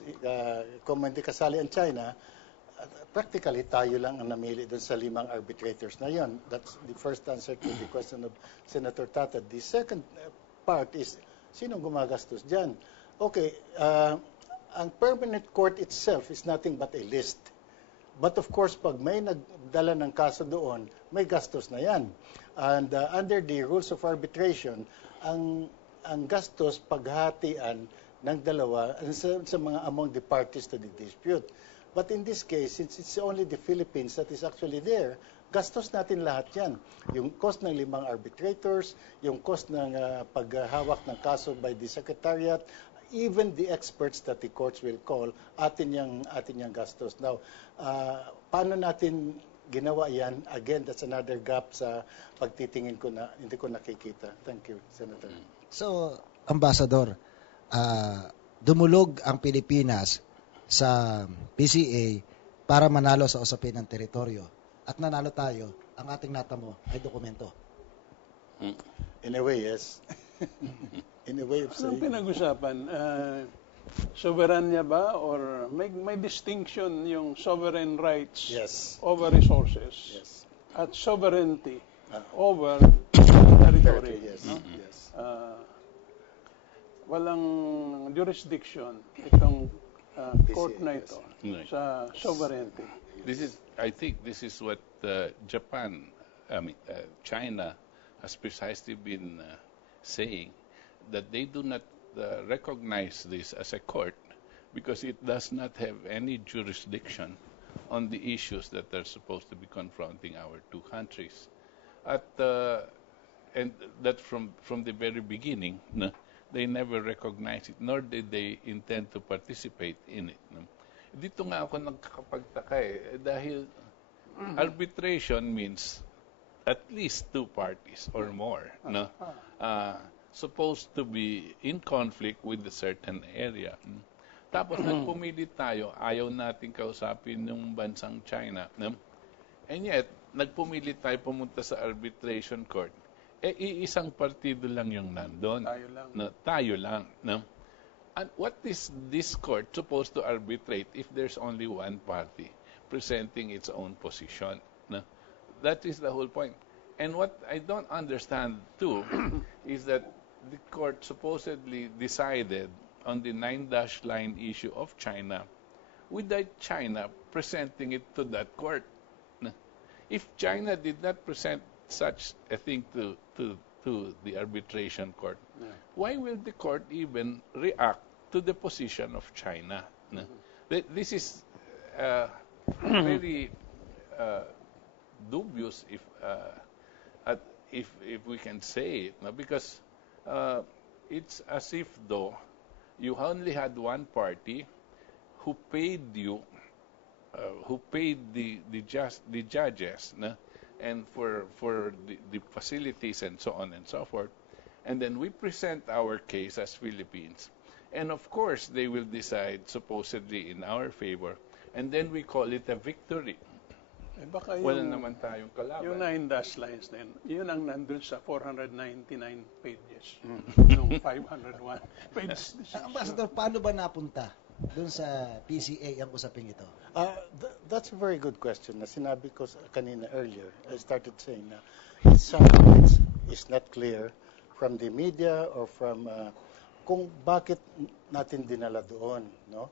because kung hindi kasali ang China, practically tayo lang ang namili doon sa 5 arbitrators na yon. That's the first answer to the question of Senator Tata. The second part is, sinong gumagastos dyan? Okay, ang permanent court itself is nothing but a list. But of course, pag may nagdala ng kaso doon, may gastos na yan. And under the rules of arbitration, ang gastos paghatian ng dalawa sa mga among the parties to the dispute. But in this case, since it's only the Philippines that is actually there, gastos natin lahat yan. Yung cost ng 5 arbitrators, yung cost ng paghawak ng kaso by the Secretariat, even the experts that the courts will call, atin yung gastos. Now, paano natin ginawa yan? Again, that's another gap sa pagtitingin ko na hindi ko nakikita. Thank you, Senator. So, Ambassador, dumulog ang Pilipinas sa PCA para manalo sa usapin ng teritoryo. At nanalo tayo, ang ating natamo ay dokumento. In a way, yes. In a way of saying. Anong pinag-usapan? Soberanya ba? Or may distinction yung sovereign rights over resources at sovereignty over territory. Yes. No? Yes. Walang jurisdiction itong court na ito sa sovereignty. I think this is what China has precisely been saying, that they do not recognize this as a court because it does not have any jurisdiction on the issues that are supposed to be confronting our two countries. And that from the very beginning, no, they never recognized it, nor did they intend to participate in it. No? Dito nga ako nagkakapagtaka dahil arbitration means at least 2 parties or more, no? Supposed to be in conflict with a certain area. Tapos nagpumilit tayo, ayaw natin kausapin yung bansang China. No? And yet, nagpumilit tayo pumunta sa arbitration court. Iisang partido lang yung nandun. Tayo lang. No, tayo lang. No? And what is this court supposed to arbitrate if there's only one party presenting its own position? No? That is the whole point. And what I don't understand, too, is that the court supposedly decided on the 9-dash line issue of China without China presenting it to that court. No? If China did not present such a thing to the arbitration court, why will the court even react to the position of China? No? This is very dubious, if we can say it, no? Because it's as if though you only had one party who paid you, who paid the judges, no? And for the facilities and so on and so forth, and then we present our case as Philippines, and of course they will decide supposedly in our favor, and then we call it a victory. Baka Wala naman tayong kalaban. Yung 9-dash lines din, yun ang nandun sa 499 pages. Yung 501 pages. Ambassador, paano ba napunta dun sa PCA ang usaping ito? That's a very good question. Na sinabi ko kanina earlier, I started saying na something is not clear from the media or from kung bakit natin dinala doon, no?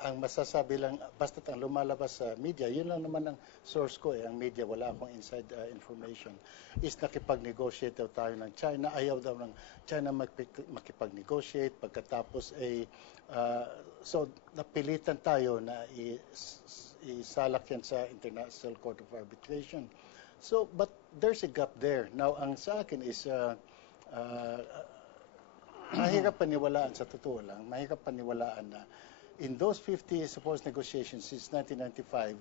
Ang masasabi lang, basta't ang lumalabas sa media, yun lang naman ang source ko ang media, wala akong inside information, is nakipag-negotiate daw tayo ng China, ayaw daw ng China makipag-negotiate, pagkatapos so napilitan tayo na isalak yan sa International Court of Arbitration. So, but there's a gap there. Now, ang sa akin is, mahirap paniwalaan, sa totoo lang, mahirap paniwalaan na in those 50 supposed negotiations since 1995,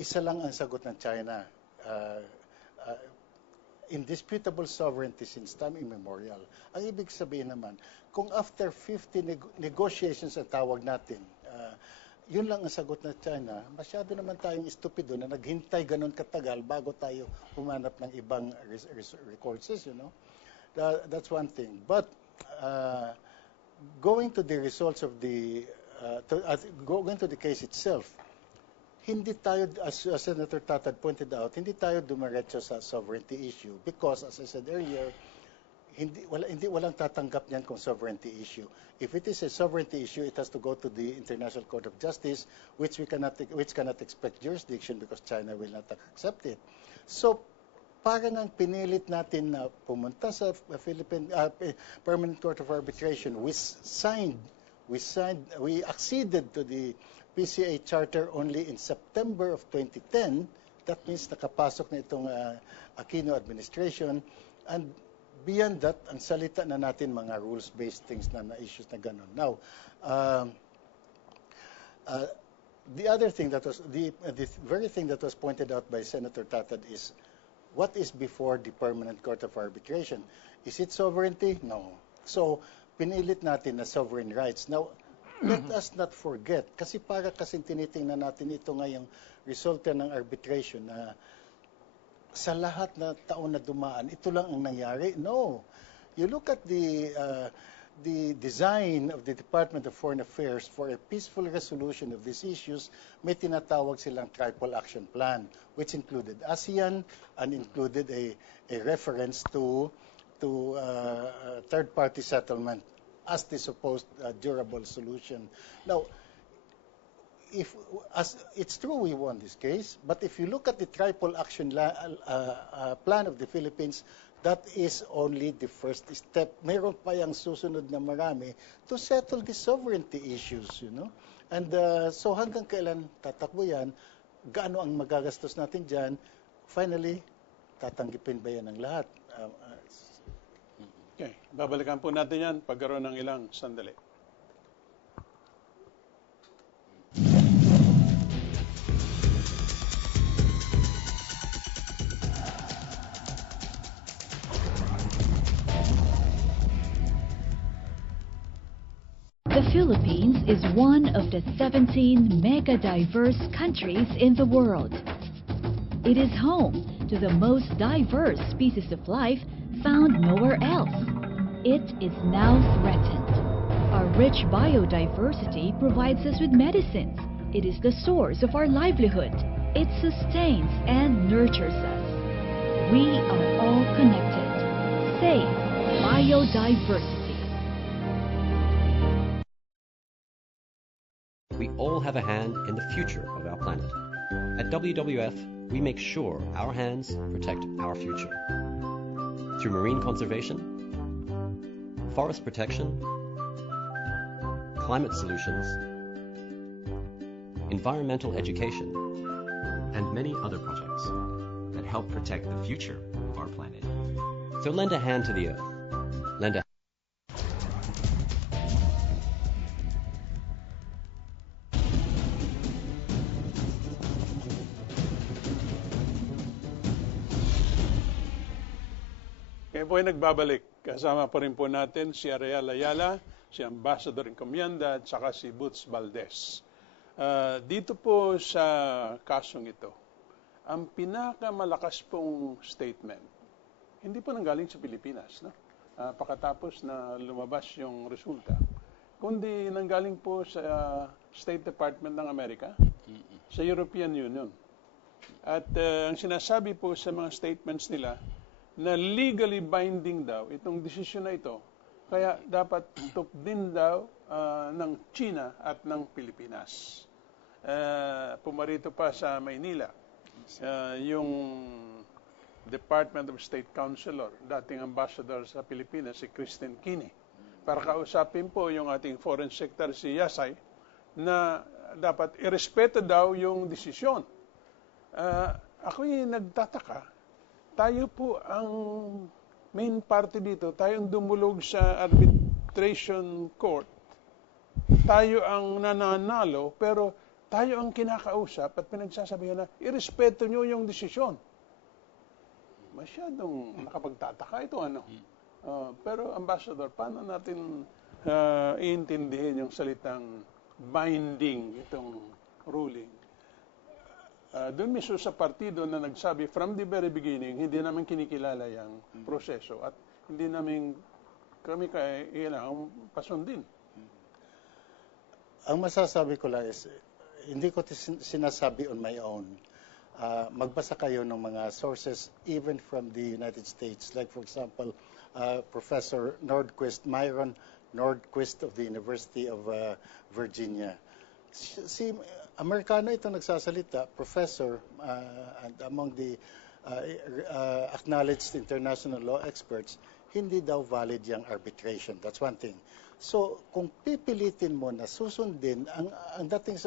isa lang ang sagot ng China. Indisputable sovereignty since time immemorial. Ang ibig sabihin naman, kung after 50 negotiations ang tawag natin, yun lang ang sagot ng China, masyado naman tayong estupido na naghintay ganun katagal bago tayo humanap ng ibang recourses, you know. That's one thing. But going to the results of the, going to the case itself, hindi tayo, as Senator Tatad pointed out, hindi tayo dumiretso sa sovereignty issue because, as I said earlier, walang tatanggap niyan kung sovereignty issue. If it is a sovereignty issue, it has to go to the International Court of Justice, which cannot expect jurisdiction because China will not accept it. So, parang ang pinilit natin na pumunta sa Philippine Permanent Court of Arbitration, we acceded to the PCA Charter only in September of 2010. That means nakapasok na itong Aquino administration. And beyond that, ang salita na natin mga rules-based things na issues na ganun. Now, the other thing that was, the very thing that was pointed out by Senator Tatad is, what is before the Permanent Court of Arbitration? Is it sovereignty? No. So, pinilit natin na sovereign rights. Now, let us not forget, kasi para kasing tinitingnan natin ito ngayong resulta ng arbitration na sa lahat na taon na dumaan, ito lang ang nangyari. No. You look at the design of the Department of Foreign Affairs for a peaceful resolution of these issues, may tinatawag silang triple action plan, which included ASEAN and included a reference to third-party settlement as the supposed durable solution. Now, it's true we won this case, but if you look at the triple action plan of the Philippines, that is only the first step. Meron pa yung susunod na marami to settle the sovereignty issues, you know. And so hanggang kailan tatakbo yan, gaano ang magagastos natin dyan, finally, tatanggipin ba yan ng lahat? Okay, babalikan po natin yan pagkaroon ng ilang sandali. The Philippines is one of the 17 mega-diverse countries in the world. It is home to the most diverse species of life found nowhere else. It is now threatened. Our rich biodiversity provides us with medicines. It is the source of our livelihood. It sustains and nurtures us. We are all connected. Save biodiversity. We all have a hand in the future of our planet. At WWF, we make sure our hands protect our future. Through marine conservation, forest protection, climate solutions, environmental education, and many other projects that help protect the future of our planet. So lend a hand to the Earth. Lend a Kaya po ay nagbabalik. Kasama po rin po natin si Ariel Ayala, si Ambassador Encomienda, at saka si Boots Valdez. Dito po sa kasong ito, ang pinakamalakas pong statement, hindi po nanggaling sa Pilipinas, no? Pakatapos na lumabas yung resulta, kundi nanggaling po sa State Department ng Amerika, sa European Union. At ang sinasabi po sa mga statements nila, na legally binding daw itong desisyon na ito. Kaya dapat tupdin daw ng China at ng Pilipinas. Pumarito pa sa Maynila yung Department of State Counselor, dating ambassador sa Pilipinas, si Christine Kini, para kausapin po yung ating Foreign Secretary si Yasay na dapat irespeto daw yung desisyon. Ako'y nagtataka. Tayo po ang main party dito. Tayong dumulog sa arbitration court. Tayo ang nananalo, pero tayo ang kinakausap at pinagsasabihan na irespeto nyo yung desisyon. Masyadong nakapagtataka ito, ano? Pero, Ambassador, paano natin iintindihin yung salitang binding itong ruling? Doon mismo sa partido na nagsabi from the very beginning, hindi namin kinikilala yung proseso at hindi namin kami kailangan pasundin. Ang masasabi ko lang is, hindi ko sinasabi on my own. Magbasa kayo ng mga sources even from the United States. Like for example, Professor Myron Nordquist of the University of Virginia. Si Amerikano ito nagsasalita, professor, and among the acknowledged international law experts, hindi daw valid yung arbitration. That's one thing. So, kung pipilitin mo na susundin, ang dating sa